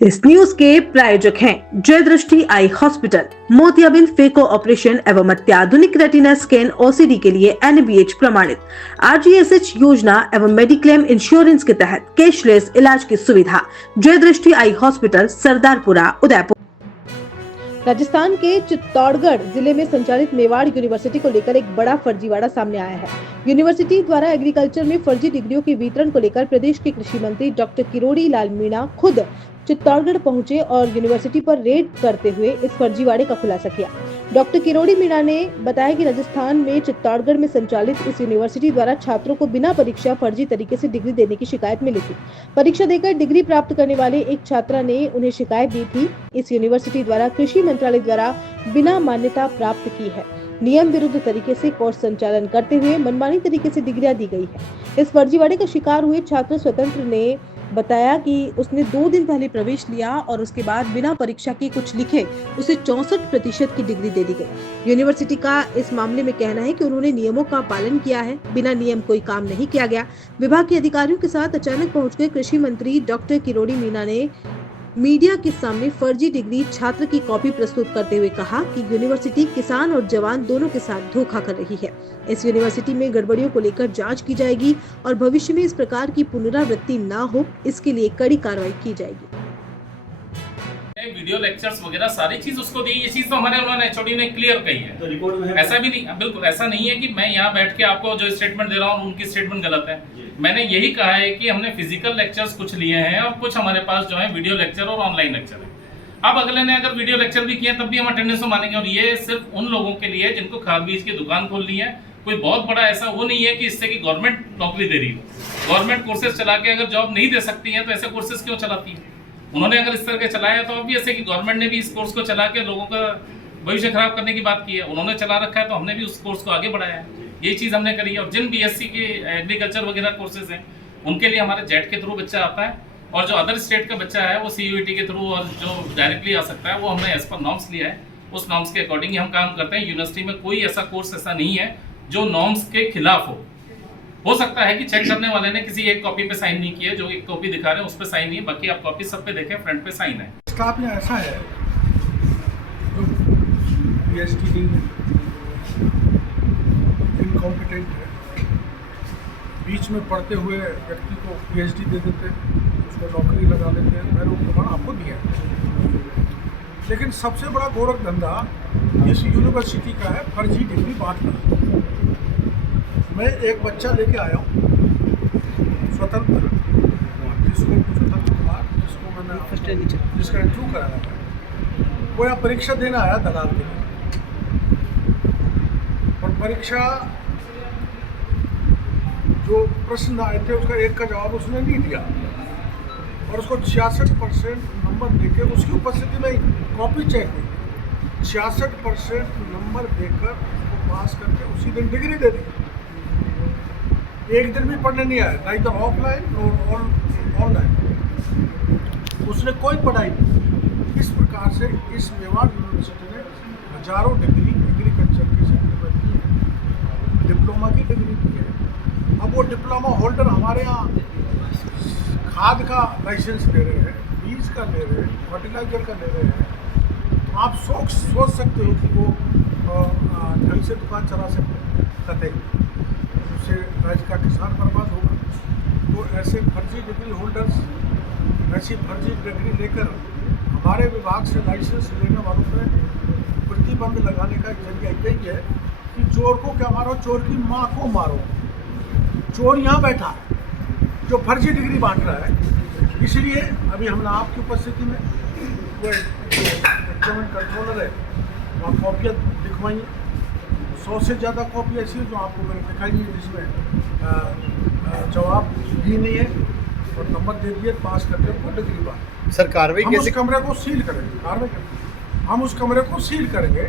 इस न्यूज के प्रायोजक हैं जय दृष्टि आई हॉस्पिटल, मोतियाबिंद फेको ऑपरेशन एवं अत्याधुनिक रेटिना स्कैन ओसीडी के लिए NABH प्रमाणित RGSH योजना एवं मेडिक्लेम इंश्योरेंस के तहत कैशलेस इलाज की सुविधा। जय दृष्टि आई हॉस्पिटल, सरदारपुरा, उदयपुर। राजस्थान के चित्तौड़गढ़ जिले में संचालित मेवाड़ यूनिवर्सिटी को लेकर एक बड़ा फर्जीवाड़ा सामने आया है। यूनिवर्सिटी द्वारा एग्रीकल्चर में फर्जी डिग्रियों के वितरण को लेकर प्रदेश के कृषि मंत्री डॉक्टर किरोड़ी लाल मीणा खुद चित्तौड़गढ़ पहुंचे और यूनिवर्सिटी पर रेड करते हुए इस फर्जीवाड़े का खुलासा किया। डॉक्टर किरोड़ी मीणा ने बताया कि राजस्थान में चित्तौड़गढ़ में संचालित इस यूनिवर्सिटी द्वारा छात्रों को बिना परीक्षा फर्जी तरीके से डिग्री देने की शिकायत मिली थी। परीक्षा देकर डिग्री प्राप्त करने वाले एक छात्रा ने उन्हें शिकायत दी थी। इस यूनिवर्सिटी द्वारा कृषि मंत्रालय द्वारा बिना मान्यता प्राप्त की है, नियम विरुद्ध तरीके से कोर्स संचालन करते हुए मनमानी तरीके से डिग्रियां दी गई है। इस फर्जीवाड़े का शिकार हुए छात्र स्वतंत्र ने बताया कि उसने 2 दिन पहले प्रवेश लिया और उसके बाद बिना परीक्षा के कुछ लिखे उसे 64% की डिग्री दे दी गई। यूनिवर्सिटी का इस मामले में कहना है कि उन्होंने नियमों का पालन किया है, बिना नियम कोई काम नहीं किया गया। विभाग के अधिकारियों के साथ अचानक पहुंच गए कृषि मंत्री डॉक्टर किरोड़ी मीणा ने मीडिया के सामने फर्जी डिग्री छात्र की कॉपी प्रस्तुत करते हुए कहा कि यूनिवर्सिटी किसान और जवान दोनों के साथ धोखा कर रही है। इस यूनिवर्सिटी में गड़बड़ियों को लेकर जांच की जाएगी और भविष्य में इस प्रकार की पुनरावृत्ति न हो, इसके लिए कड़ी कार्रवाई की जाएगी। वीडियो लेक्चर्स वगैरह सारी चीज उसको दी। ये चीज तो हमारे उन्होंने एचओडी ने क्लियर कही है। तो रिकॉर्ड में ऐसा भी नहीं, बिल्कुल ऐसा नहीं है कि मैं यहाँ बैठ के आपको जो स्टेटमेंट दे रहा हूँ उनकी स्टेटमेंट गलत है। मैंने यही कहा है कि हमने फिजिकल लेक्चर्स कुछ लिए हैं और कुछ हमारे पास जो है वीडियो लेक्चर और ऑनलाइन लेक्चर है। अब अगले ने अगर वीडियो लेक्चर भी किया तब भी हम अटेंडेंस में मानेंगे। और ये सिर्फ उन लोगों के लिए जिनको खाद बीज की दुकान खोलनी है। कोई बहुत बड़ा ऐसा वो नहीं है कि इससे कि गवर्नमेंट नौकरी दे रही हो। गवर्नमेंट कोर्सेज चला के अगर जॉब नहीं दे सकती है तो ऐसे कोर्सेज क्यों चलाती है? उन्होंने अगर इस तरह के चलाया तो ऑब्वियस है कि गवर्नमेंट ने भी इस कोर्स को चला के लोगों का भविष्य खराब करने की बात की है। उन्होंने चला रखा है तो हमने भी उस कोर्स को आगे बढ़ाया है। ये चीज़ हमने करी है। और जिन BSc के एग्रीकल्चर वगैरह कोर्सेज हैं उनके लिए हमारे जेट के थ्रू बच्चा आता है और जो अदर स्टेट का बच्चा है वो CUET के थ्रू और जो डायरेक्टली आ सकता है वो हमने एज पर नॉर्म्स लिया है। उस नॉर्म्स के अकॉर्डिंग ही हम काम करते हैं। यूनिवर्सिटी में कोई ऐसा कोर्स ऐसा नहीं है जो नॉर्म्स के खिलाफ हो सकता है कि चेक करने वाले ने किसी एक कॉपी पे साइन नहीं किया, जो एक कॉपी दिखा रहे हैं उस पे साइन नहीं है, बाकी आप कॉपी सब पे देखें फ्रंट पे साइन है। स्टाफ में ऐसा है जो PhD नहीं है, इनकॉम्पिटेंट है, बीच में पढ़ते हुए व्यक्ति को PhD दे देते हैं, उसको नौकरी लगा लेते हैं। मैंने वो प्रमाण आपको दिया है। लेकिन सबसे बड़ा गोरख धंधा इस यूनिवर्सिटी का है फर्जी डिग्री बांटना। मैं एक बच्चा लेके आया हूँ स्वतंत्र, स्वतंत्र कुमार, जिसका इंटरव्यू कराया था। वो यहाँ परीक्षा देना आया दलाल के लिए और परीक्षा जो प्रश्न आए थे उसका एक का जवाब उसने नहीं दिया और उसको 66% नंबर देके उसकी उपस्थिति में कॉपी चेक हुई। 66% नंबर देकर उसको पास करके उसी दिन डिग्री दे दी। एक दिन भी पढ़ने नहीं आया, नहीं तो ऑफलाइन और ऑनलाइन। उसने कोई पढ़ाई नहीं। इस प्रकार से इस मेवाड़ यूनिवर्सिटी ने हजारों डिग्री एग्रीकल्चर के सेक्टर में दी है, डिप्लोमा की डिग्री दी है। अब वो डिप्लोमा होल्डर हमारे यहाँ खाद का लाइसेंस ले रहे हैं, बीज का ले रहे हैं, फर्टिलाइजर का ले रहे हैं। तो आप सोच सकते हो कि वो ढंग से दुकान चला सकते हैं, कतई उससे राज्य का किसान बर्बाद होगा। तो ऐसे फर्जी डिग्री होल्डर्स ऐसी फर्जी डिग्री लेकर हमारे विभाग से लाइसेंस लेने वालों पर प्रतिबंध लगाने का जरिया यही है कि चोर को क्या मारो, चोर की माँ को मारो। चोर यहाँ बैठा है जो फर्जी डिग्री बांट रहा है। इसलिए अभी हमने आपकी उपस्थिति में वो एक्सपेरिमेंट कंट्रोलर है वहाँ कॉपियाँ दिखवाई। 100 से ज़्यादा कॉपी ऐसी है जो आपको मैंने दिखाई है जिसमें जवाब भी नहीं है और नंबर दे दिए, पास करके उनको डिग्री बांट। सर कार्रवाई कैसे? उस कमरे को सील करेंगे, कार्रवाई करेंगे। हम उस कमरे को सील करेंगे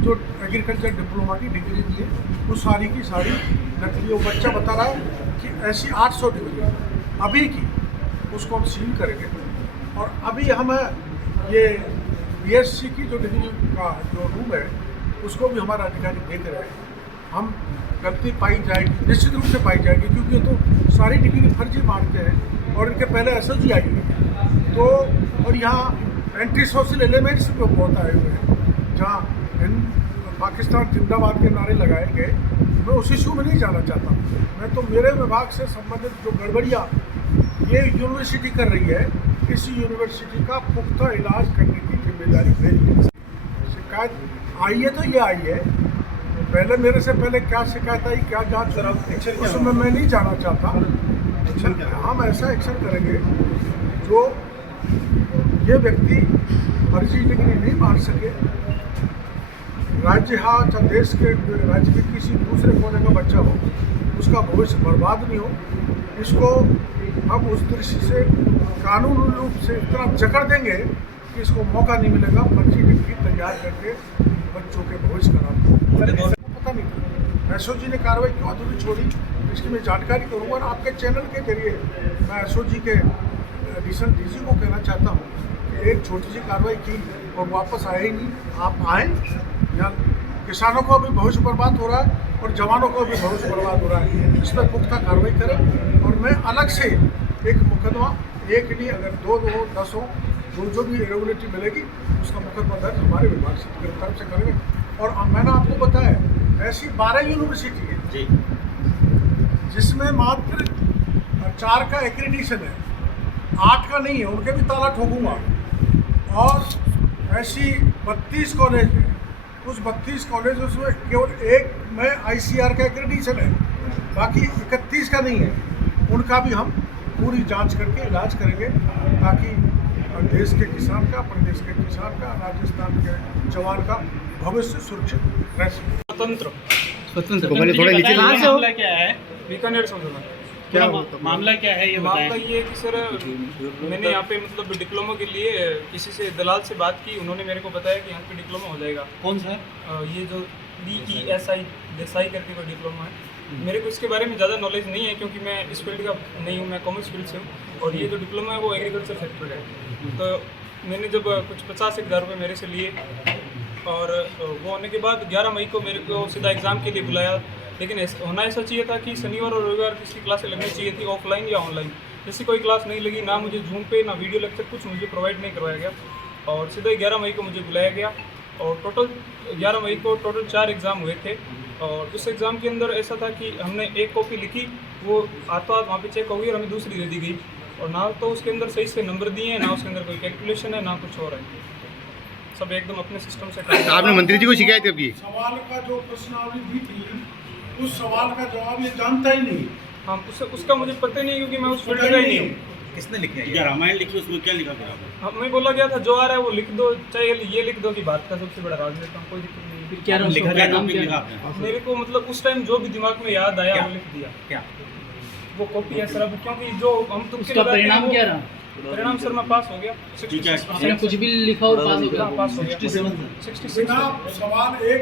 जो एग्रीकल्चर डिप्लोमा की डिग्री दी है वो सारी की सारी नकली। वो बच्चा बता रहा है कि ऐसी 800 डिग्री अभी की, उसको हम सील करेंगे। और अभी हम ये BSc की जो डिग्री का जो रूम है उसको भी हमारा अधिकारी देख रहे हैं। हम गलती पाई जाएगी, निश्चित रूप से पाई जाएगी, क्योंकि ये तो सारी डिग्री फर्जी मांगते हैं और इनके पहले SOG आई है। तो और यहाँ एंटी सोशल एलिमेंट्स भी बहुत आए हुए हैं, जहाँ पाकिस्तान जिंदाबाद के नारे लगाए गए। मैं उस इशू में नहीं जाना चाहता। मैं तो मेरे विभाग से संबंधित जो गड़बड़ियाँ ये यूनिवर्सिटी कर रही है, इस यूनिवर्सिटी का पुख्ता इलाज करने की जिम्मेदारी मेरी। शिकायत आई है तो ये आई है, पहले मेरे से पहले क्या शिकायत आई, क्या जांच, उसमें मैं नहीं जाना चाहता। हम ऐसा एक्शन करेंगे जो ये व्यक्ति फर्जी डिग्री नहीं मार सके, राज्य चाहे देश के राज्य के किसी दूसरे कोने का बच्चा हो, उसका भविष्य बर्बाद नहीं हो। इसको हम उस दृष्टि से कानूनी रूप से इतना जकड़ देंगे कि इसको मौका नहीं मिलेगा फर्जी डिग्री तैयार करके बच्चों के भविष्य खराब। पता नहीं एसओजी ने कार्रवाई क्यों अधूरी छोड़ी, इसकी मैं जानकारी करूँगा और आपके चैनल के जरिए मैं एसओजी के एडिशनल डीजी को कहना चाहता हूँ कि एक छोटी सी कार्रवाई की और वापस आए ही नहीं। आप आएँ, यहाँ किसानों को भी भविष्य बर्बाद हो रहा है और जवानों को भी भविष्य बर्बाद हो रहा है, इस पर पुख्ता कार्रवाई करें। और मैं अलग से एक मुकदमा, एक नहीं अगर 2 हो 10 हो, जो भी इरेगुलरिटी मिलेगी उसका मुकदमा दर्ज हमारे विभाग से तरफ से करेंगे। और मैंने आपको बताया ऐसी 12 यूनिवर्सिटी है जी जिसमें मात्र 4 का एक्रेडिशन है, 8 का नहीं है, उनके भी ताला ठोकूंगा। और ऐसी 32 कॉलेज है, उस 32 कॉलेजों में केवल एक में ICR का एक्रेडिशन है, बाकी 31 का नहीं है। उनका भी हम पूरी जांच करके इलाज करेंगे ताकि देश के किसान का, प्रदेश के किसान का, राजस्थान के जवान का भविष्य सुरक्षित रह सके। स्वतंत्र थोड़ा नीचे मामला क्या है? बीकानेर से हूँ। क्या मामला क्या है ये बताएं। मामला ये है कि सर मैंने यहाँ पे मतलब डिप्लोमा के लिए किसी से दलाल से बात की, उन्होंने मेरे को बताया कि यहाँ पे डिप्लोमा हो जाएगा। कौन सा? ये जो DESI देसाई करके कोई डिप्लोमा है। मेरे को इसके बारे में ज़्यादा नॉलेज नहीं है क्योंकि मैं इस फील्ड का नहीं हूँ, मैं कॉमर्स फील्ड से हूँ। और ये जो डिप्लोमा है वो एग्रीकल्चर सेक्टर है। तो मैंने जब कुछ 50,000 रुपये मेरे से लिए और वो होने के बाद 11 मई को मेरे को सीधा एग्ज़ाम के लिए बुलाया। लेकिन होना ऐसा चाहिए था कि शनिवार और रविवार किसी क्लासें लगनी चाहिए थी, ऑफलाइन या ऑनलाइन। जैसे कोई क्लास नहीं लगी, ना मुझे जूम पे ना वीडियो लेक्चर कुछ मुझे प्रोवाइड नहीं करवाया गया। और सीधा 11 मई को मुझे बुलाया गया और टोटल 11 मई को टोटल 4 एग्ज़ाम हुए थे। और उस एग्ज़ाम के अंदर ऐसा था कि हमने एक कॉपी लिखी, वो हाथों हाथ वहाँ पे चेक हो गई और हमें दूसरी दे दी गई। और ना तो उसके अंदर सही से नंबर दिए हैं, ना उसके अंदर कोई कैलकुलेशन है, ना कुछ और है। सब एकदम अपने सिस्टम से। आपने मंत्री जी को शिकायत कब की? सवाल का जो प्रश्नावली दी थी उस सवाल का जवाब ये जानता ही नहीं। हाँ, उसका मुझे पता नहीं क्योंकि मैं उस फील्ड का ही नहीं हूँ। किसने लिखा है? रामायण लिखी, उसमें क्या लिखा था? हमें बोला गया था जो आ रहा है वो लिख दो, चाहे ये लिख दो कि भारत का सबसे बड़ा राजनेता हूँ, कोई दिक्कत नहीं। फिर क्या लिखा? क्या नाम लिखा? मेरे को मतलब उस टाइम जो भी दिमाग में याद आया वो लिख दिया। क्या वो कॉपी है सर, अब क्योंकि जो हम तुम उसका परिणाम क्या रहा? परिणाम सर मैं पास हो गया। कुछ भी लिखा और पास हो गया। पास हो गया 66। सवाल एक